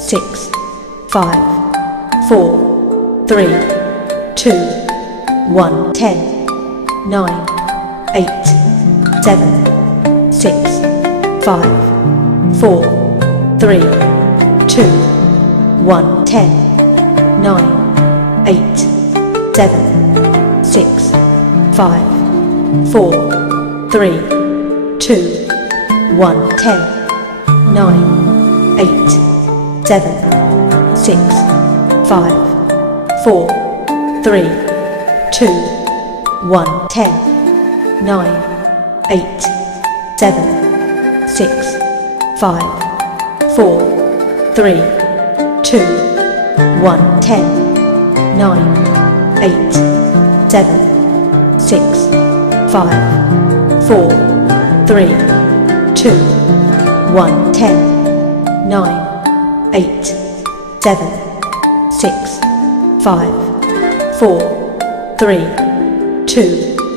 6, 5, 4, 3, 2, 1, 10, 9, 8, 7, 6, 5, 4, 3, 2, 1, 10, 9, 8, 7, 6, 5, 4, 3, 2, 1, 10, 9, 8, 7, 6, 5, 4, 3, 2, 1, 10, 9, 8, 7, 6, 5, 4, 3, 2, 1, 10, 9, 8, 7, 6, 5, 4, 3, 2, 1, 10, 9, 8, 7, 6, 5, 4, 3, 2,